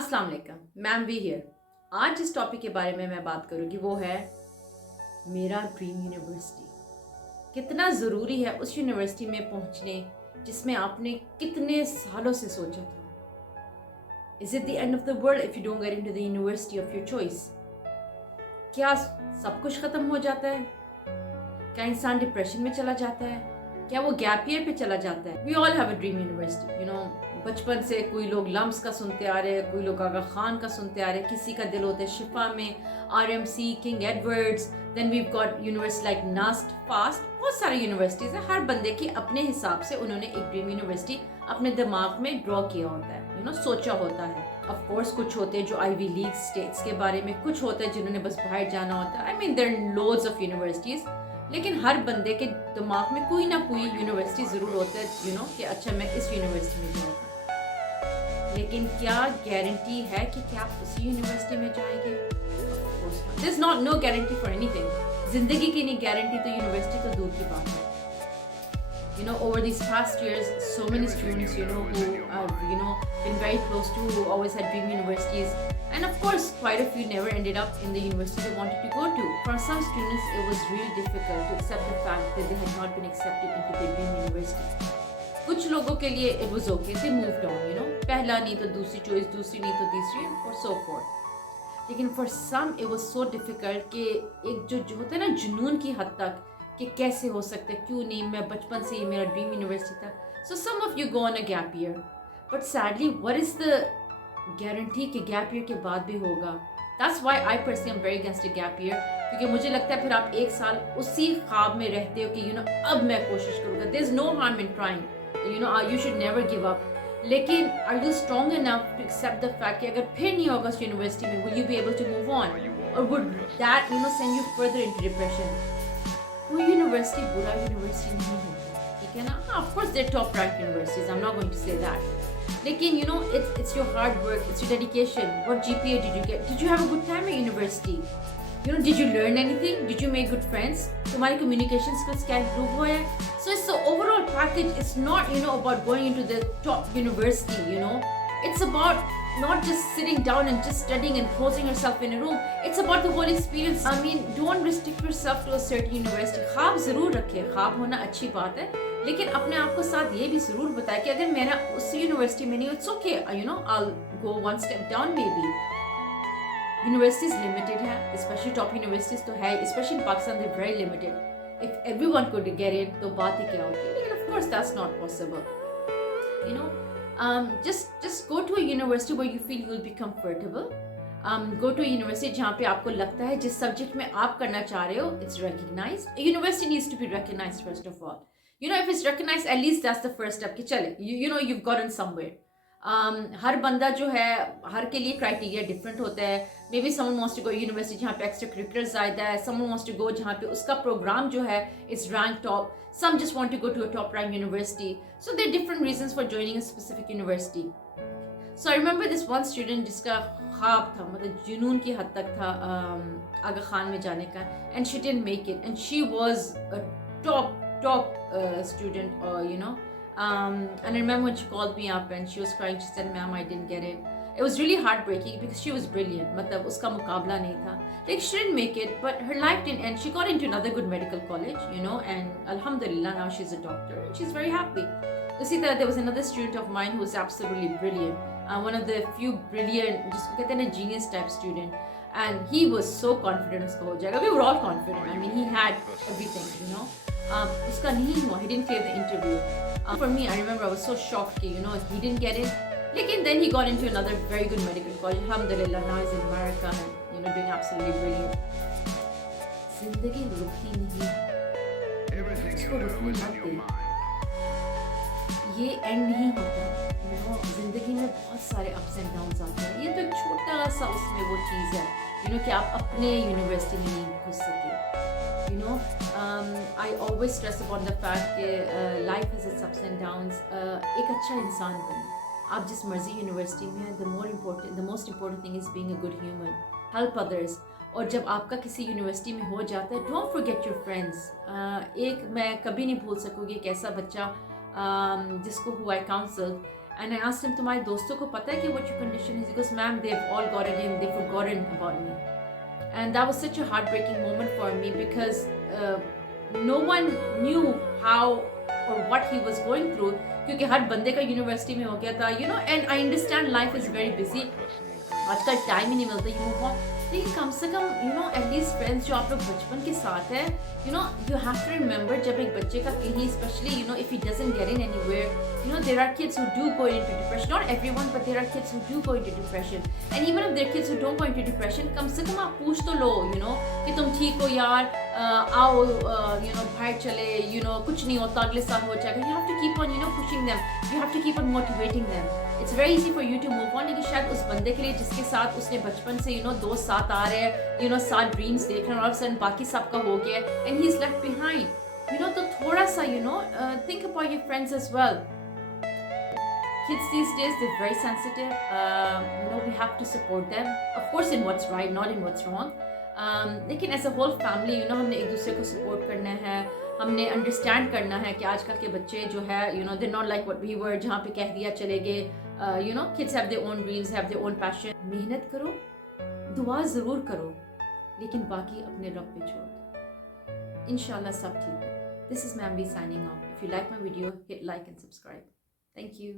अस्सलाम वालेकुम, ma'am we hear. आज जिस टॉपिक के बारे में मैं बात करूँगी वो है मेरा ड्रीम यूनिवर्सिटी। कितना ज़रूरी है उस यूनिवर्सिटी में पहुँचने जिसमें आपने कितने सालों से सोचा था। Is it the end of the world if you don't get into the university of your choice? क्या सब कुछ ख़त्म हो जाता है? क्या इंसान डिप्रेशन में चला जाता है? क्या वो गैप ईयर पे चला जाता है? We all have a dream university, बचपन से कोई लोग लम्स का सुनते आ रहे हैं, कोई लोग आगा खान का सुनते आ रहे हैं, किसी का दिल होता है शिफा में, RMC, King Edwards, then we've got university like NUST, FAST, बहुत सारी यूनिवर्सिटीज है। हर बंदे की अपने हिसाब से उन्होंने एक ड्रीम यूनिवर्सिटी अपने दिमाग में ड्रॉ किया होता है, सोचा होता है। ऑफ कोर्स कुछ होते हैं जो आईवी लीग स्टेट्स के बारे में, कुछ होते हैं जिन्होंने बस बाहर जाना होता है। I mean there are loads of universities, लेकिन हर बंदे के दिमाग में कोई ना कोई यूनिवर्सिटी ज़रूर होता है, कि अच्छा मैं इस यूनिवर्सिटी में जाऊँगा। लेकिन क्या गारंटी है कि क्या आप उसी यूनिवर्सिटी में जाएंगे? This not know guarantee for anything. जिंदगी की नहीं गारंटी तो यूनिवर्सिटी तो दूर की बात है। Over these past years, so many students, who have, been very close to, who always had dream universities. And of course, quite a few never ended up in the university they wanted to go to. For some students, it was really difficult to accept the fact that they had not been accepted into their dream university. कुछ लोगों के लिए it was okay, they moved on, पहला नहीं तो दूसरी choice, दूसरी नहीं तो तीसरी, और so forth. लेकिन for some it was so difficult कि एक जो होता है ना जुनून की हद तक कि कैसे हो सकता है, क्यों नहीं, मैं बचपन से ही मेरा ड्रीम यूनिवर्सिटी था. So some of you go on a gap year, but sadly what is the guarantee कि gap year के बाद भी होगा? That's why I personally am very against a gap year, क्योंकि मुझे लगता है फिर आप एक साल उसी ख्वाब में रहते हो कि अब मैं कोशिश करूँगा. There is no harm in trying, you should never give up. लेकिन are you strong enough to accept the fact कि अगर फिर नहीं होगा उस यूनिवर्सिटी में, will you be able to move on, or would that send you further into depression? कोई university बुरा यूनिवर्सिटी नहीं होता, ठीक है ना? हाँ, of course they're top ranked universities, I'm not going to say that. लेकिन it's your hard work, it's your dedication. What GPA did you get? Did you have a good time at university? Did you learn anything? Did you make good friends? तुम्हारी communication skills क्या improve हुआ है? So it's the overall package. It's not about going into the top university. It's about not just sitting down and just studying and closing yourself in a room. It's about the whole experience. I mean, don't restrict yourself to a certain university. ख्वाब ज़रूर रखें, ख्वाब होना अच्छी बात है, लेकिन अपने आप को साथ ये भी ज़रूर बताएं कि अगर मेरा उस यूनिवर्सिटी में नहीं, it's okay. I'll go one step down maybe. Universities limited है, especially top universities तो है, especially in Pakistan they're very limited. If everyone could get in, तो बात ही क्या होती है? लेकिन of course that's not possible. Just go to a university where you feel you'll be comfortable. Go to a university जहाँ पे आपको लगता है जिस subject में आप करना चाह रहे हो, it's recognized. A university needs to be recognized first of all. If it's recognized, at least that's the first step कि चले, you've gotten somewhere. हर बंदा जो है, हर के लिए क्राइटेरिया डिफरेंट होता है. May be someone wants to go university जहाँ पे एक्स्ट्रा करिकुलर ज़्यादा है, समवन वांट्स टू गो जहाँ पे उसका प्रोग्राम जो है is rank top, some just want to go to a top rank university. So there different reasons for joining a specific university. So I remember this one student जिसका ख्वाब था, मतलब जुनून की हद तक था आगा खान में जाने का, and she didn't make it, and she was a top student, and I remember when she called me up and she was crying. She said, "Ma'am, I didn't get it." It was really heartbreaking because she was brilliant. मतलब उसका मुकाबला नहीं था. Like she didn't make it, but her life didn't end. She got into another good medical college, and Alhamdulillah now she's a doctor and she's very happy. उसी तरह there was another student of mine who was absolutely brilliant. One of the few brilliant, जिसको कहते हैं ना genius type student, and he was so confident उसका हो जाएगा. We were all confident. I mean, he had everything, उसका नहीं हुआ. He didn't clear the interview. For me, I remember I was so shocked कि he didn't get it. लेकिन then he got into another very good medical college. Alhamdulillah, now he's in America and doing absolutely brilliant. जिंदगी रुकती नहीं, उसको रुकने मत दे. ये and नहीं होता. जिंदगी में बहुत सारे अप्स एंड डाउन्स आते हैं. ये तो एक छोटा सा उसमें वो चीज़ है, कि आप अपने यूनिवर्सिटी में नहीं घुस सके. I always stress upon the fact कि life has its ups and downs. एक अच्छा इंसान बने. आप जिस मर्जी यूनिवर्सिटी में हैं, the most important thing is being a good human. Help others. और जब आपका किसी यूनिवर्सिटी में हो जाता है, don't forget your friends. एक मैं कभी नहीं भूल सकूँगी एक ऐसा बच्चा जिसको हुआ counsel, And I asked him, तुम्हारे दोस्तों को पता है कि what your condition is? He goes, ma'am, they've all got it in, they've forgotten about me. And that was such a heartbreaking moment for me because no one knew how or what he was going through, क्योंकि हर बंदे का university में हो गया था, you know, and I understand life is very busy. आजकल time ही नहीं मिलता यू मूव ऑन, लेकिन कम से कम यू नो एटलीस्ट फ्रेंड्स जो आप लोग बचपन के साथ है, you know you have to remember जब एक बच्चे का कहीं specially you know if he doesn't get in anywhere, you know there are kids who do go into depression, not everyone but there are kids who do go into depression, and even if there kids who don't go into depression, कम से कम आप पूछ तो लो you know कि तुम ठीक हो यार, आओ यू नो बाहर चले, यू नो कुछ नहीं होता, अगले साल हो जाएगा. You have to keep on you know pushing them, you have to keep on motivating them. It's very easy for you to move on, लेकिन शायद उस बंदे के लिए जिसके साथ उसने बचपन से यू नो दोस्त साथ आ रहे हैं, यू नो साथ ड्रीम्स देख रहे हैं, और ऑफ बाकी सबका हो गया and he is left behind, you know. तो थोड़ा सा you know think about your friends as well. Kids these days, they're very sensitive. You know, we have to support them, of course, in what's right, not in what's wrong. लेकिन as a whole family you know हमने एक दूसरे को support करना है, हमने understand करना है कि आजकल के बच्चे जो है you know they not like what we were, जहाँ पे कह दिया चले गए. You know kids have their own dreams, have their own passion. मेहनत करो, दुआ ज़रूर करो, लेकिन बाकी अपने रब पे छोड़ दो. इंशाल्लाह सब ठीक हो. This is ma'am B signing off. If you like my video, hit like and subscribe. Thank you.